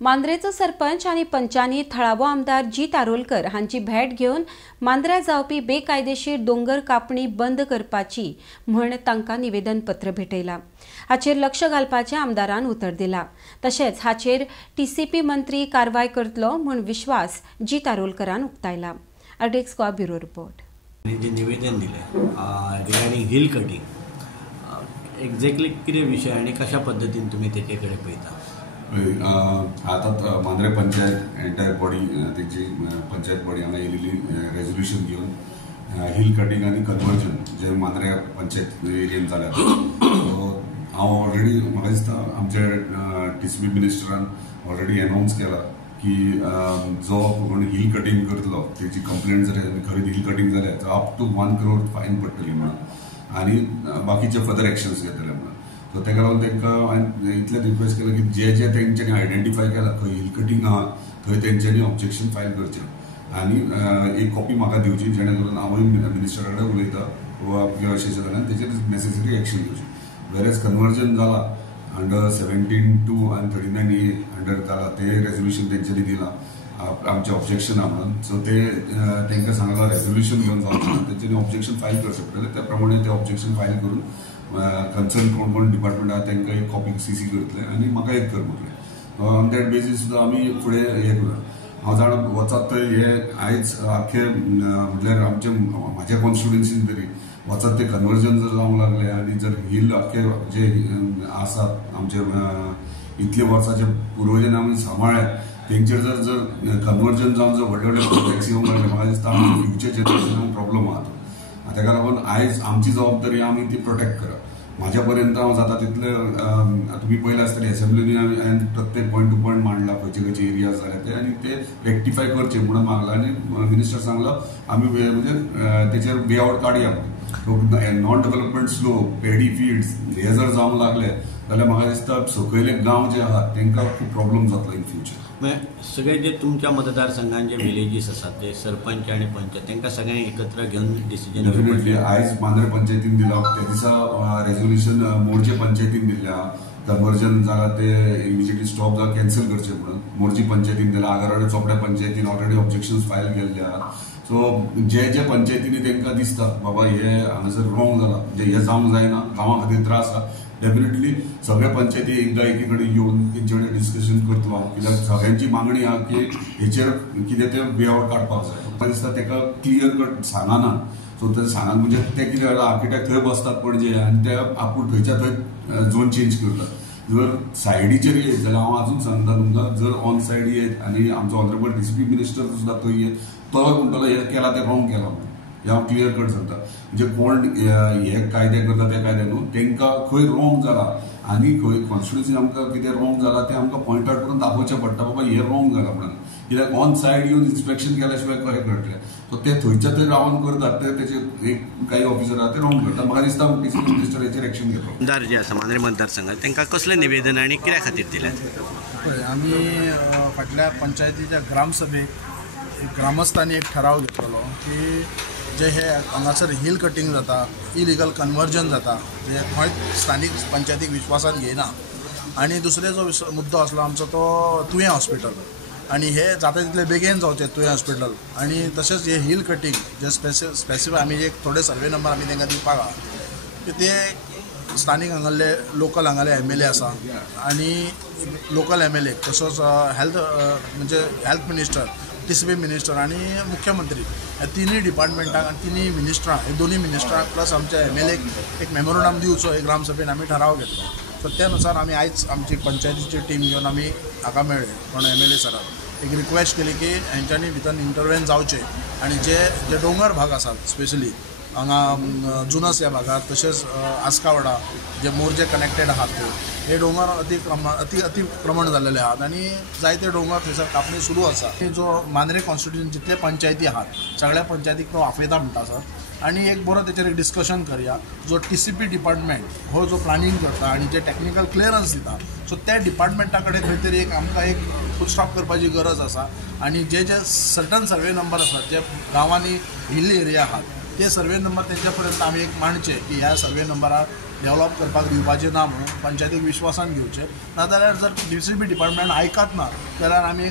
मांद्रेचो सरपंच आनी पंचांनी थळावो आमदार जी तारोलकर हांची भेट घेवन मांद्र्या जावपी बेकायदेशीर दोंगर कापणी बंद करपाची म्हण तांकां निवेदन पत्र भेटयलां। हाचेर लक्ष घालपाचें आमदारान उतर दिलां। तशेंच हाचेर टीसीपी मंत्री कारवाय करतलो म्हूण विश्वास जी तारोलकरान उक्तायला। अर्डेक्स गोवा ब्युरो रिपोर्ट। जे निवेदन दिले रिगार्डिंग हिल कटिंग एक्झॅक्टली कितें विषय आनी कशा पद्दतीन तुमी तेचे कडेन पळयता? आता मांद्रे पंचायत एंटायर बॉडी तेची पंचायत बॉडी हांगा येयलेली रेजोल्यूशन घेवन हिल कटिंग आनी कन्वर्जन जे मांद्रे पंचायत एरियेन जाल्या हांव ऑलरेडी म्हाका दिसता आमचे टीसीपी मिनिस्टरान ऑलरेडी अनाउन्स केला की जो कोण हिल कटिंग करतलो तेची कंप्लेंट जर खरें हिल कटिंग जाल्यार अप टू 1 crore फायन पडटली म्हणून आनी बाकीचे फर्दर एक्शन्स घेतले म्हणून। सो तेका लागून तांकां हांवें इतलें रिक्वेस्ट केला की जे जे तेंच्यांनी आयडेंटिफाय केला खंय हिल कटिंग आहा थंय तेंच्यांनी ऑब्जेक्शन फायल करचें आनी एक कॉपी म्हाका दिवची जेणे करून हांवूय मिनिस्टरा कडेन उलयता वा अशें जाल्यार तेचेर नेसेसरी एक्शन घेवची। वेरेज कन्वर्जन जाला अंडर 17(2) आनी 39(a) अंडर जाला ते रेजोल्यूशन तेंच्यांनी दिलां आमचे ऑब्जेक्शन आहा म्हणून। सो ते तांकां सांगलां रेजोल्यूशन घेवन जावचें तेंच्यांनी ऑब्जेक्शन फायल करचें पडटलें त्या प्रमाणे ते ऑब्जेक्शन फायल करून कन्सर्न कोण डिपार्टमेंट आहा तांकां एक कॉपी सीसी करतले आनी म्हाका एक कर म्हटलें। ऑन दॅट बेसीस सुद्दां आमी फुडें हें करूया। हांव जाण वचत थंय हे आयज आख्खे म्हटल्यार आमचे म्हाज्या कॉन्स्टिट्युएन्सीन तरी वचत ते कन्वर्जन जर जावंक लागले आनी जर हिल आख्खे जे आसात आमचे इतले वर्साचे पुर्वजांनी आमी सांबाळ्ळे तेंचेर जर कन्वर्जन जावन जर व्हडले व्हडले टॅक्सी येवंक लागले म्हाका दिसता आमच्या फ्युचर जनरेशनाक प्रॉब्लम आहा तो। ताका लागून आयज आमची जबाबदारी आमी ती प्रोटेक्ट करप। म्हाज्या पर्यंत हांव जाता तितलें तुमी पळयलें आसतलें असेंब्लीनी हांवें प्रत्येक पॉयंट टू पॉयंट मांडला खंयचे खंयचे एरियाज जाले ते आनी ते रेक्टिफाय करचे म्हणून मागला आनी मिनिस्टर सांगलो आमी म्हणजे तेचेर वे आउट काडया म्हणून। Non development slope paddy fields हे जर जावंक लागले जाल्यार म्हाका दिसता सकयले गांव जे आहात तांकां खूब प्रॉब्लेम जातलो इन फ्युचर। सगळे जे तुमच्या मतदारसंघात जे विलेजीस आसात ते सरपंच आणि पंच तांकां सगळ्यांक एकत्र घेवन डिसिजन डेफिनेटली आयज मांद्रे पंचायतीन दिला त्या दिसा रेजोल्यूशन मोर्जे पंचायतीन दिल्या कन्वर्जन जाला ते इमिजिएटली स्टॉप जावं कॅन्सल करचे म्हणून मोर्जी पंचायतीन दिला आगारवाडे चोपड्या पंचायतीन ऑलरेडी ऑब्जेक्शन्स फायल केल्ल्या। सो जे जे पंचायतींनी तांकां दिसता बाबा हे हांगासर रॉंग जाला म्हणजे हे जावंक जायना गांवा खातीर त्रास आहा डेफिनेटली सगळे पंचायती एकदा एकी कडेन येवन तेंचे कडेन डिस्कशन करतलो कित्याक सगळ्यांची मागणी आहा की हेचेर कितें ते वे आउट काडपाक जाय। म्हाका दिसता ताका क्लियर कट सांगना सो ते सांगना म्हणजे ते कितें करता आर्किटेक्ट थंय बसतात पणजे आनी ते आपूण थंयच्या थंय झोन चेंज करतात। जर सायडीचेर येत जाल्यार हांव आजून सांगता तुमकां जर ऑन सायड येत आनी आमचो ऑनरेबल टीसीपी मिनिस्टर सुद्दां थंय येत तो म्हणटलो हे केला ते रॉंग केला म्हणून हे हांव क्लियर कट सांगता। म्हणजे कोण हे कायदे करता ते कायदे न्हू तांकां खंय रॉंग जाला आनी खंय कॉन्स्टिट्युएन्सीन आमकां कितें रॉंग जाला तें आमकां पॉयंट आउट करून दाखोवचें पडटा बाबा हे रॉंग जाला म्हणून कित्याक ऑन सायड येवन इन्स्पेक्शन केल्या शिवाय कशें कळटलें। सो ते थंयच्या थंय रावन करतात ते तेचे एक काही ऑफिसर आहा ते रॉंग करतात। म्हाका दिसता टीसीपी मिनिस्टर हेचेर एक्शन घेतलो। आमदार जे आसा मांद्रे मतदारसंघात तांकां कसलें निवेदन आनी कित्या खातीर दिल्यात? आमी फाटल्या पंचायतीच्या ग्रामसभेक ग्रामस्थांनी एक ठराव घेतलेलो की जे हे हांगासर हिल कटिंग जाता इलिगल कन्वर्जन जाता जे खंय स्थानीक पंचायतीक विश्वासान घेयना आनी दुसरे जो मुद्दो आसलो आमचो तो तुयें हॉस्पिटल आनी हे जाता तितले बेगीन जावचें तुयें हॉस्पिटल आनी तशेंच हे हिल कटिंग जे स्पेसिफीक आमी एक थोडे सर्वे नंबर आमी तांकां दिवपाक आहा ते स्थानीक हांगाले लोकल हांगाले MLA आसा आनी लोकल MLA तसोच हेल्थ म्हणजे हेल्थ मिनिस्टर टीसीपी मिनिस्टर आनी मुख्यमंत्री ह्या तिनूय डिपार्टमेंटाक आनी तिनूय मिनिस्टरां हे दोनूय मिनिस्टरांक प्लस आमच्या MLA एक मेमोरंडम दिवचो एक ग्रामसभेन आमी ठराव घेतलो। सो त्या नुसार आमी आयज आमची पंचायतीची टीम घेवन आमी हाका मेळ्ळे कोण MLA सराक एक रिक्वेस्ट केली की हेंच्यांनी भितर इंटरवेन जावचें आनी जे दोंगर भाग आसात स्पेशली हांगा जुनस ह्या भागात तशेंच आस्कावडा जे मोर्जे कनेक्टेड आहात हे डोंगर अतिक्रमण जाल्लेले आहात आनी जायते डोंगर थंयसर कापणी सुरू आसा। जो मांद्रे कॉन्स्टिट्युएन्सी जितले पंचायती आहात सगळ्या पंचायतीक तो आपयता म्हणटा सर आनी एक बरो तेचेर एक डिस्कशन करया। जो टीसीपी डिपार्टमेंट हो जो प्लॅनिंग करता आनी जे टॅक्निकल क्लियरन्स दिता सो त्या डिपार्टमेंटा कडेन खंय तरी एक आमकां एक फूल स्टॉप करपाची गरज आसा आनी जे सर्टन सर्वे नंबर आसात जे गांवांनी हिल्ली एरिया आहात ते सर्वे नंबर तेंच्या पर्यंत आमी एक मांडचे की ह्या सर्वे नंबरार डेव्हलप करपाक दिवपाचें ना म्हणून पंचायतीक विश्वासान घेवचे नाजाल्यार जर टीसीपी डिपार्टमेंट आयकत ना जाल्यार आमी